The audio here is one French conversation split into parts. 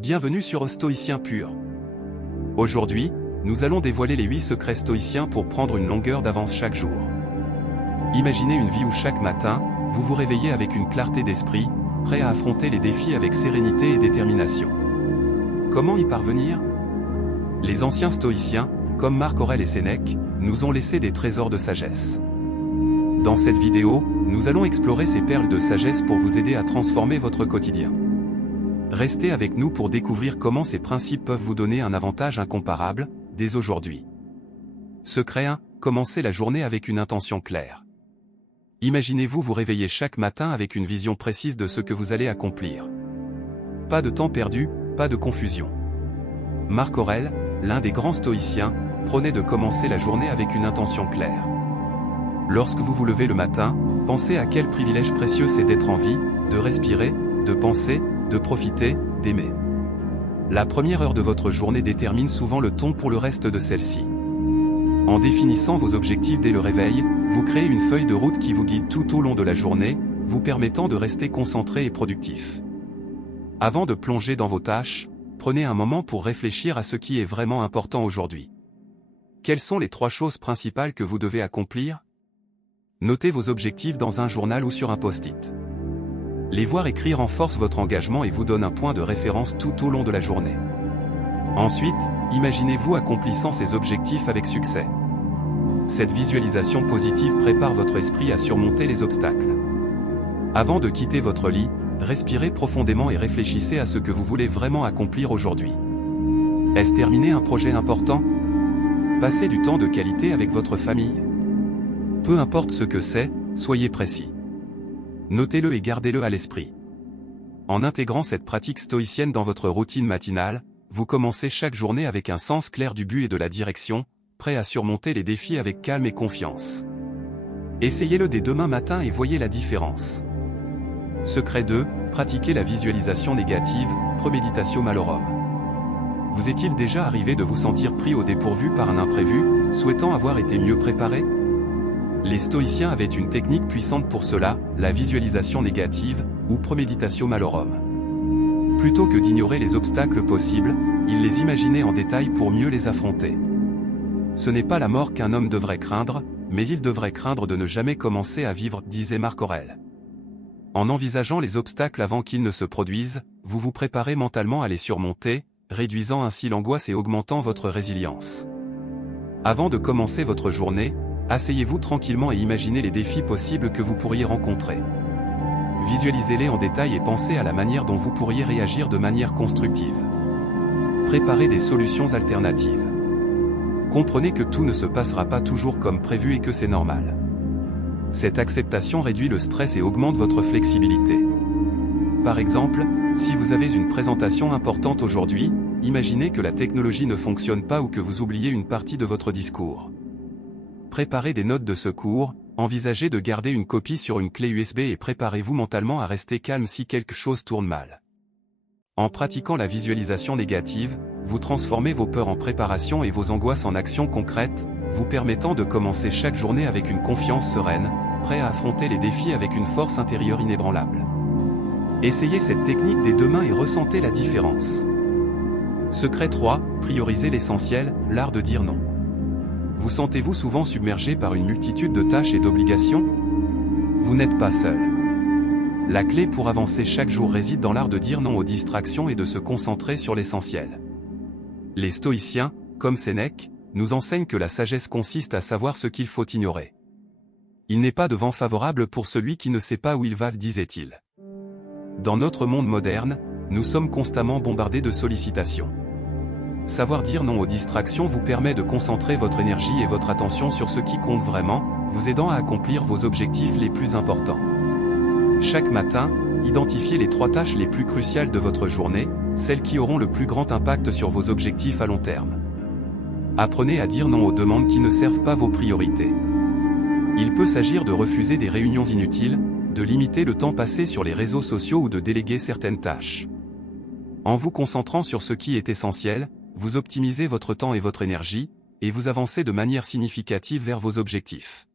Bienvenue sur Stoïcien Pur. Aujourd'hui, nous allons dévoiler les 8 secrets stoïciens pour prendre une longueur d'avance chaque jour. Imaginez une vie où chaque matin, vous vous réveillez avec une clarté d'esprit, prêt à affronter les défis avec sérénité et détermination. Comment y parvenir? Les anciens stoïciens, comme Marc Aurèle et Sénèque, nous ont laissé des trésors de sagesse. Dans cette vidéo, nous allons explorer ces perles de sagesse pour vous aider à transformer votre quotidien. Restez avec nous pour découvrir comment ces principes peuvent vous donner un avantage incomparable, dès aujourd'hui. Secret 1. Commencez la journée avec une intention claire. Imaginez-vous vous réveiller chaque matin avec une vision précise de ce que vous allez accomplir. Pas de temps perdu, pas de confusion. Marc Aurèle, l'un des grands stoïciens, prônait de commencer la journée avec une intention claire. Lorsque vous vous levez le matin, pensez à quel privilège précieux c'est d'être en vie, de respirer, de penser, de profiter, d'aimer. La première heure de votre journée détermine souvent le ton pour le reste de celle-ci. En définissant vos objectifs dès le réveil, vous créez une feuille de route qui vous guide tout au long de la journée, vous permettant de rester concentré et productif. Avant de plonger dans vos tâches, prenez un moment pour réfléchir à ce qui est vraiment important aujourd'hui. Quelles sont les 3 choses principales que vous devez accomplir? Notez vos objectifs dans un journal ou sur un post-it. Les voir écrits renforce votre engagement et vous donne un point de référence tout au long de la journée. Ensuite, imaginez-vous accomplissant ces objectifs avec succès. Cette visualisation positive prépare votre esprit à surmonter les obstacles. Avant de quitter votre lit, respirez profondément et réfléchissez à ce que vous voulez vraiment accomplir aujourd'hui. Est-ce terminer un projet important? Passer du temps de qualité avec votre famille? Peu importe ce que c'est, soyez précis. Notez-le et gardez-le à l'esprit. En intégrant cette pratique stoïcienne dans votre routine matinale, vous commencez chaque journée avec un sens clair du but et de la direction, prêt à surmonter les défis avec calme et confiance. Essayez-le dès demain matin et voyez la différence. Secret 2. Pratiquez la visualisation négative, Premeditatio Malorum. Vous est-il déjà arrivé de vous sentir pris au dépourvu par un imprévu, souhaitant avoir été mieux préparé? Les stoïciens avaient une technique puissante pour cela, la visualisation négative, ou Premeditatio Malorum. Plutôt que d'ignorer les obstacles possibles, ils les imaginaient en détail pour mieux les affronter. Ce n'est pas la mort qu'un homme devrait craindre, mais il devrait craindre de ne jamais commencer à vivre, disait Marc Aurèle. En envisageant les obstacles avant qu'ils ne se produisent, vous vous préparez mentalement à les surmonter, réduisant ainsi l'angoisse et augmentant votre résilience. Avant de commencer votre journée, asseyez-vous tranquillement et imaginez les défis possibles que vous pourriez rencontrer. Visualisez-les en détail et pensez à la manière dont vous pourriez réagir de manière constructive. Préparez des solutions alternatives. Comprenez que tout ne se passera pas toujours comme prévu et que c'est normal. Cette acceptation réduit le stress et augmente votre flexibilité. Par exemple, si vous avez une présentation importante aujourd'hui, imaginez que la technologie ne fonctionne pas ou que vous oubliez une partie de votre discours. Préparez des notes de secours, envisagez de garder une copie sur une clé USB et préparez-vous mentalement à rester calme si quelque chose tourne mal. En pratiquant la visualisation négative, vous transformez vos peurs en préparation et vos angoisses en actions concrètes, vous permettant de commencer chaque journée avec une confiance sereine, prêt à affronter les défis avec une force intérieure inébranlable. Essayez cette technique dès demain et ressentez la différence. Secret 3. Priorisez l'essentiel, l'art de dire non. Vous sentez-vous souvent submergé par une multitude de tâches et d'obligations? Vous n'êtes pas seul. La clé pour avancer chaque jour réside dans l'art de dire non aux distractions et de se concentrer sur l'essentiel. Les stoïciens, comme Sénèque, nous enseignent que la sagesse consiste à savoir ce qu'il faut ignorer. Il n'est pas de vent favorable pour celui qui ne sait pas où il va, disait-il. Dans notre monde moderne, nous sommes constamment bombardés de sollicitations. Savoir dire non aux distractions vous permet de concentrer votre énergie et votre attention sur ce qui compte vraiment, vous aidant à accomplir vos objectifs les plus importants. Chaque matin, identifiez les 3 tâches les plus cruciales de votre journée, celles qui auront le plus grand impact sur vos objectifs à long terme. Apprenez à dire non aux demandes qui ne servent pas vos priorités. Il peut s'agir de refuser des réunions inutiles, de limiter le temps passé sur les réseaux sociaux ou de déléguer certaines tâches. En vous concentrant sur ce qui est essentiel, vous optimisez votre temps et votre énergie, et vous avancez de manière significative vers vos objectifs.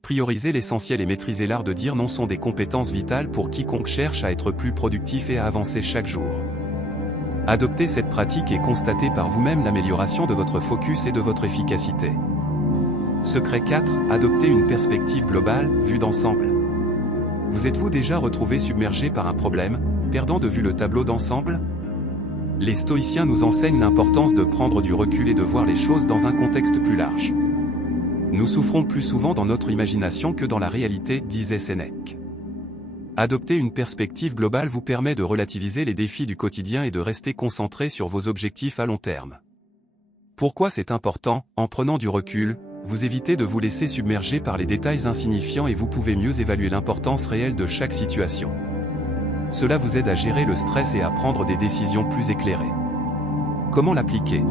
Prioriser l'essentiel et maîtriser l'art de dire non sont des compétences vitales pour quiconque cherche à être plus productif et à avancer chaque jour. Adoptez cette pratique et constatez par vous-même l'amélioration de votre focus et de votre efficacité. Secret 4. Adoptez une perspective globale, vue d'ensemble. Vous êtes-vous déjà retrouvé submergé par un problème, perdant de vue le tableau d'ensemble? Les stoïciens nous enseignent l'importance de prendre du recul et de voir les choses dans un contexte plus large. Nous souffrons plus souvent dans notre imagination que dans la réalité, disait Sénèque. Adopter une perspective globale vous permet de relativiser les défis du quotidien et de rester concentré sur vos objectifs à long terme. Pourquoi c'est important? En prenant du recul, vous évitez de vous laisser submerger par les détails insignifiants et vous pouvez mieux évaluer l'importance réelle de chaque situation. Cela vous aide à gérer le stress et à prendre des décisions plus éclairées. Comment l'appliquer?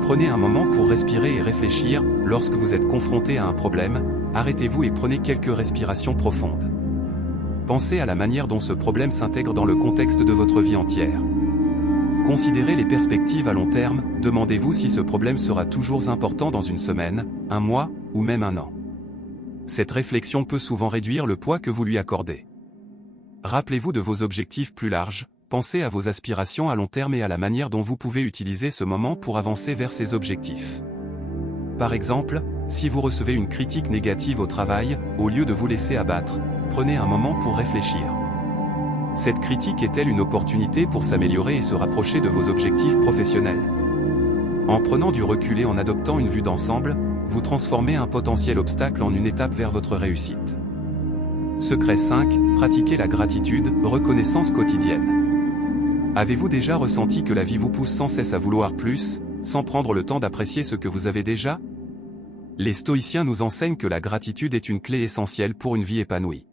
Prenez un moment pour respirer et réfléchir. Lorsque vous êtes confronté à un problème, arrêtez-vous et prenez quelques respirations profondes. Pensez à la manière dont ce problème s'intègre dans le contexte de votre vie entière. Considérez les perspectives à long terme, demandez-vous si ce problème sera toujours important dans une semaine, un mois, ou même un an. Cette réflexion peut souvent réduire le poids que vous lui accordez. Rappelez-vous de vos objectifs plus larges, pensez à vos aspirations à long terme et à la manière dont vous pouvez utiliser ce moment pour avancer vers ces objectifs. Par exemple, si vous recevez une critique négative au travail, au lieu de vous laisser abattre, prenez un moment pour réfléchir. Cette critique est-elle une opportunité pour s'améliorer et se rapprocher de vos objectifs professionnels? En prenant du recul et en adoptant une vue d'ensemble, vous transformez un potentiel obstacle en une étape vers votre réussite. Secret 5. Pratiquez la gratitude, reconnaissance quotidienne. Avez-vous déjà ressenti que la vie vous pousse sans cesse à vouloir plus, sans prendre le temps d'apprécier ce que vous avez déjà? Les stoïciens nous enseignent que la gratitude est une clé essentielle pour une vie épanouie.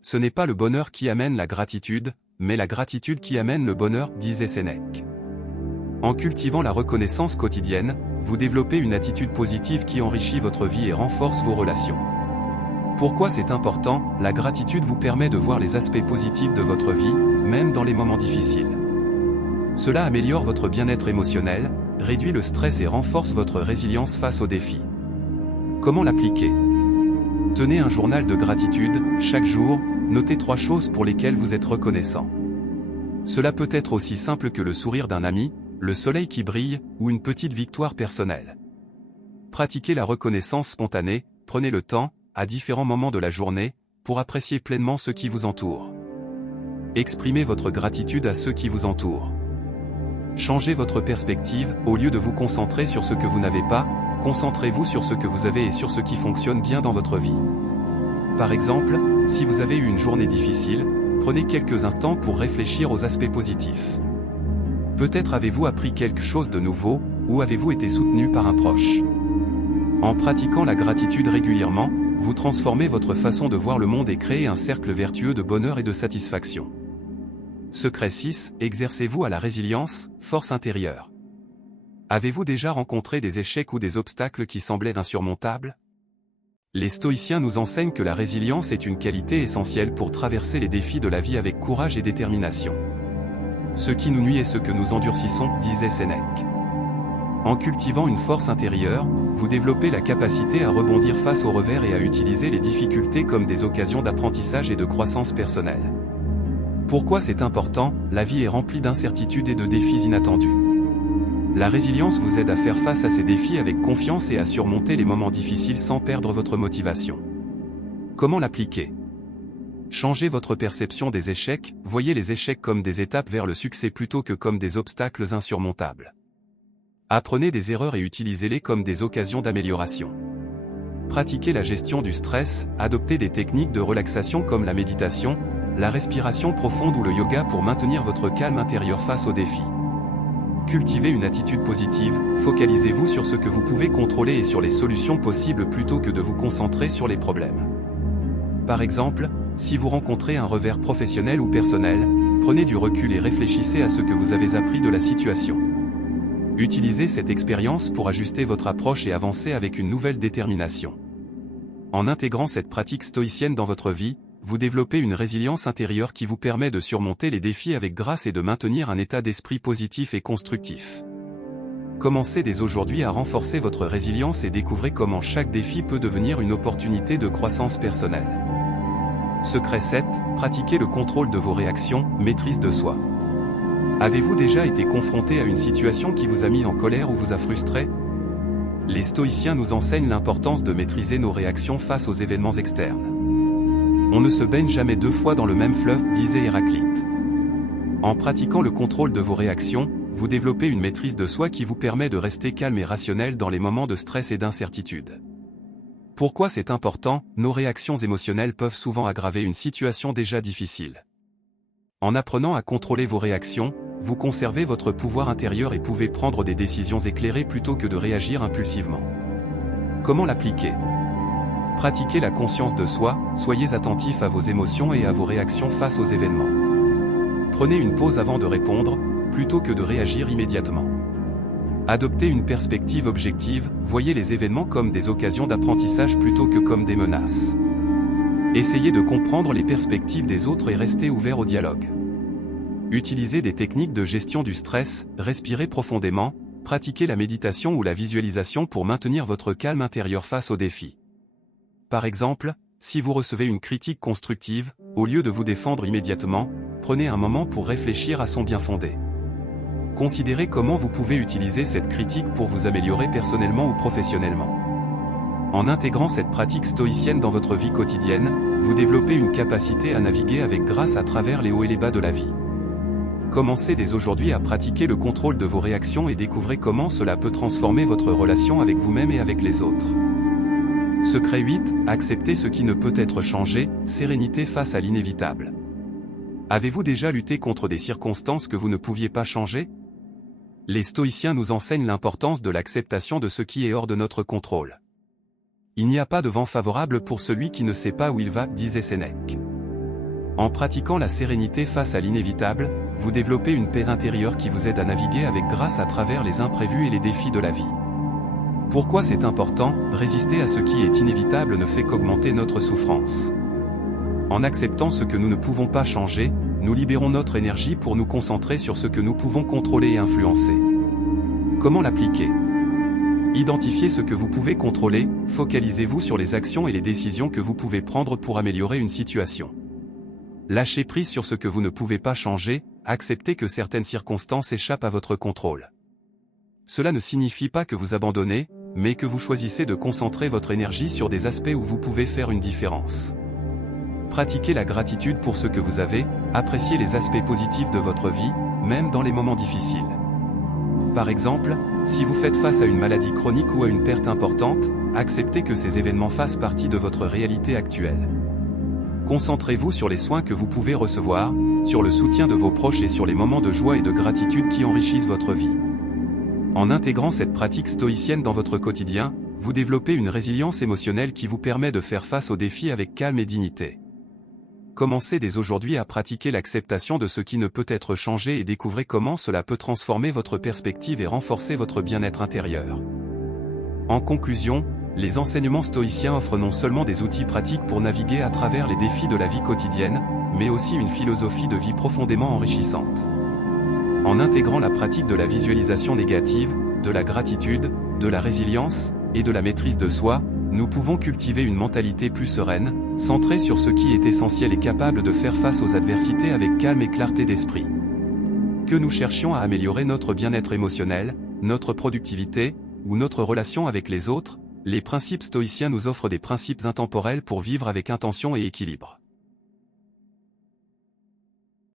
Ce n'est pas le bonheur qui amène la gratitude, mais la gratitude qui amène le bonheur, disait Sénèque. En cultivant la reconnaissance quotidienne, vous développez une attitude positive qui enrichit votre vie et renforce vos relations. Pourquoi c'est important? La gratitude vous permet de voir les aspects positifs de votre vie, même dans les moments difficiles. Cela améliore votre bien-être émotionnel, réduit le stress et renforce votre résilience face aux défis. Comment l'appliquer? Tenez un journal de gratitude, chaque jour, notez 3 choses pour lesquelles vous êtes reconnaissant. Cela peut être aussi simple que le sourire d'un ami, le soleil qui brille, ou une petite victoire personnelle. Pratiquez la reconnaissance spontanée, prenez le temps, à différents moments de la journée, pour apprécier pleinement ce qui vous entoure. Exprimez votre gratitude à ceux qui vous entourent. Changez votre perspective, au lieu de vous concentrer sur ce que vous n'avez pas, concentrez-vous sur ce que vous avez et sur ce qui fonctionne bien dans votre vie. Par exemple, si vous avez eu une journée difficile, prenez quelques instants pour réfléchir aux aspects positifs. Peut-être avez-vous appris quelque chose de nouveau, ou avez-vous été soutenu par un proche. En pratiquant la gratitude régulièrement, vous transformez votre façon de voir le monde et créez un cercle vertueux de bonheur et de satisfaction. Secret 6. Exercez-vous à la résilience, force intérieure. Avez-vous déjà rencontré des échecs ou des obstacles qui semblaient insurmontables? Les stoïciens nous enseignent que la résilience est une qualité essentielle pour traverser les défis de la vie avec courage et détermination. Ce qui nous nuit est ce que nous endurcissons, disait Sénèque. En cultivant une force intérieure, vous développez la capacité à rebondir face aux revers et à utiliser les difficultés comme des occasions d'apprentissage et de croissance personnelle. Pourquoi c'est important? La vie est remplie d'incertitudes et de défis inattendus. La résilience vous aide à faire face à ces défis avec confiance et à surmonter les moments difficiles sans perdre votre motivation. Comment l'appliquer? Changez votre perception des échecs, voyez les échecs comme des étapes vers le succès plutôt que comme des obstacles insurmontables. Apprenez des erreurs et utilisez-les comme des occasions d'amélioration. Pratiquez la gestion du stress, adoptez des techniques de relaxation comme la méditation, la respiration profonde ou le yoga pour maintenir votre calme intérieur face aux défis. Cultivez une attitude positive, focalisez-vous sur ce que vous pouvez contrôler et sur les solutions possibles plutôt que de vous concentrer sur les problèmes. Par exemple, si vous rencontrez un revers professionnel ou personnel, prenez du recul et réfléchissez à ce que vous avez appris de la situation. Utilisez cette expérience pour ajuster votre approche et avancer avec une nouvelle détermination. En intégrant cette pratique stoïcienne dans votre vie, vous développez une résilience intérieure qui vous permet de surmonter les défis avec grâce et de maintenir un état d'esprit positif et constructif. Commencez dès aujourd'hui à renforcer votre résilience et découvrez comment chaque défi peut devenir une opportunité de croissance personnelle. Secret 7. Pratiquez le contrôle de vos réactions, maîtrise de soi. Avez-vous déjà été confronté à une situation qui vous a mis en colère ou vous a frustré? Les stoïciens nous enseignent l'importance de maîtriser nos réactions face aux événements externes. On ne se baigne jamais deux fois dans le même fleuve, disait Héraclite. En pratiquant le contrôle de vos réactions, vous développez une maîtrise de soi qui vous permet de rester calme et rationnel dans les moments de stress et d'incertitude. Pourquoi c'est important? Nos réactions émotionnelles peuvent souvent aggraver une situation déjà difficile. En apprenant à contrôler vos réactions, vous conservez votre pouvoir intérieur et pouvez prendre des décisions éclairées plutôt que de réagir impulsivement. Comment l'appliquer? Pratiquez la conscience de soi, soyez attentif à vos émotions et à vos réactions face aux événements. Prenez une pause avant de répondre, plutôt que de réagir immédiatement. Adoptez une perspective objective, voyez les événements comme des occasions d'apprentissage plutôt que comme des menaces. Essayez de comprendre les perspectives des autres et restez ouvert au dialogue. Utilisez des techniques de gestion du stress, respirez profondément, pratiquez la méditation ou la visualisation pour maintenir votre calme intérieur face aux défis. Par exemple, si vous recevez une critique constructive, au lieu de vous défendre immédiatement, prenez un moment pour réfléchir à son bien-fondé. Considérez comment vous pouvez utiliser cette critique pour vous améliorer personnellement ou professionnellement. En intégrant cette pratique stoïcienne dans votre vie quotidienne, vous développez une capacité à naviguer avec grâce à travers les hauts et les bas de la vie. Commencez dès aujourd'hui à pratiquer le contrôle de vos réactions et découvrez comment cela peut transformer votre relation avec vous-même et avec les autres. Secret 8, accepter ce qui ne peut être changé, sérénité face à l'inévitable. Avez-vous déjà lutté contre des circonstances que vous ne pouviez pas changer? Les stoïciens nous enseignent l'importance de l'acceptation de ce qui est hors de notre contrôle. Il n'y a pas de vent favorable pour celui qui ne sait pas où il va, disait Sénèque. En pratiquant la sérénité face à l'inévitable, vous développez une paix intérieure qui vous aide à naviguer avec grâce à travers les imprévus et les défis de la vie. Pourquoi c'est important? Résister à ce qui est inévitable ne fait qu'augmenter notre souffrance. En acceptant ce que nous ne pouvons pas changer, nous libérons notre énergie pour nous concentrer sur ce que nous pouvons contrôler et influencer. Comment l'appliquer? Identifiez ce que vous pouvez contrôler, focalisez-vous sur les actions et les décisions que vous pouvez prendre pour améliorer une situation. Lâchez prise sur ce que vous ne pouvez pas changer, acceptez que certaines circonstances échappent à votre contrôle. Cela ne signifie pas que vous abandonnez, mais que vous choisissez de concentrer votre énergie sur des aspects où vous pouvez faire une différence. Pratiquez la gratitude pour ce que vous avez, appréciez les aspects positifs de votre vie, même dans les moments difficiles. Par exemple, si vous faites face à une maladie chronique ou à une perte importante, acceptez que ces événements fassent partie de votre réalité actuelle. Concentrez-vous sur les soins que vous pouvez recevoir, sur le soutien de vos proches et sur les moments de joie et de gratitude qui enrichissent votre vie. En intégrant cette pratique stoïcienne dans votre quotidien, vous développez une résilience émotionnelle qui vous permet de faire face aux défis avec calme et dignité. Commencez dès aujourd'hui à pratiquer l'acceptation de ce qui ne peut être changé et découvrez comment cela peut transformer votre perspective et renforcer votre bien-être intérieur. En conclusion, les enseignements stoïciens offrent non seulement des outils pratiques pour naviguer à travers les défis de la vie quotidienne, mais aussi une philosophie de vie profondément enrichissante. En intégrant la pratique de la visualisation négative, de la gratitude, de la résilience, et de la maîtrise de soi, nous pouvons cultiver une mentalité plus sereine, centrée sur ce qui est essentiel et capable de faire face aux adversités avec calme et clarté d'esprit. Que nous cherchions à améliorer notre bien-être émotionnel, notre productivité, ou notre relation avec les autres, les principes stoïciens nous offrent des principes intemporels pour vivre avec intention et équilibre.